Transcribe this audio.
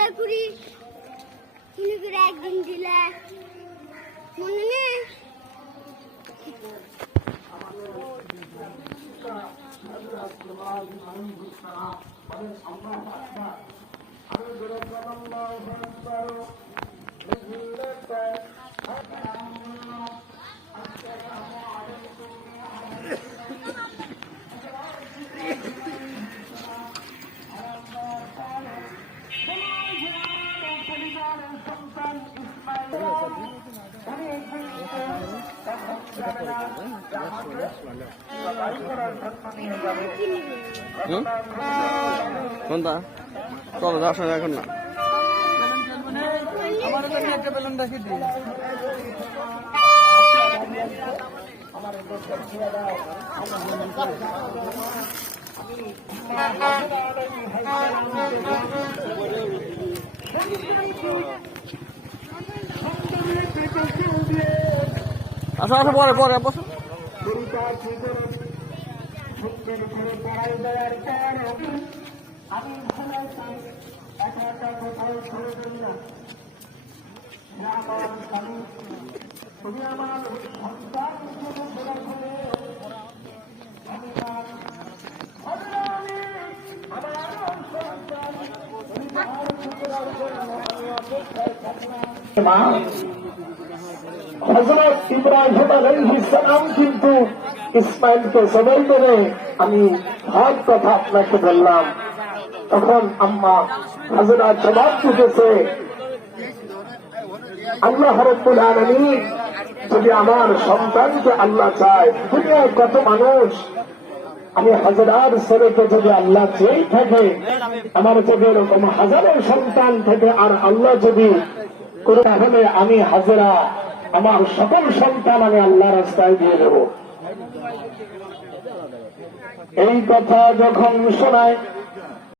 আমরা করি তুমি করে একদিন দিলে মনে নেই কোনটা চলো যাওয়ার সময় এখন না আমার জন্য একটা বেলুন রেখে দিই আসো আসো পরে পরে বসো আমি ভালো চাই একা একা কোথাও ছেড়ে দিই না আমার স্বামী তুমি আমার সন্তান হযরত ইব্রাহিম আলাইহিস সালাম কিন্তু ইসমাইলকে সবাই করে আমি হক কথা আপনাকে বললাম তখন আম্মা হযরত জবাব দিতেছে আল্লাহ রাব্বুল আলামিন যদি আমার সন্তানকে আল্লাহ চায় দুনিয়ায় কত মানুষ আমি হাজার ছেলেকে যদি আল্লাহ চেয়ে থাকে আমার যদি এরকম হাজারো সন্তান থেকে আর আল্লাহ যদি করে তাহলে আমি হাজারা আমার সকল সন্তান আমি আল্লাহ রাস্তায় দিয়ে দেব এই কথা যখন শোনায়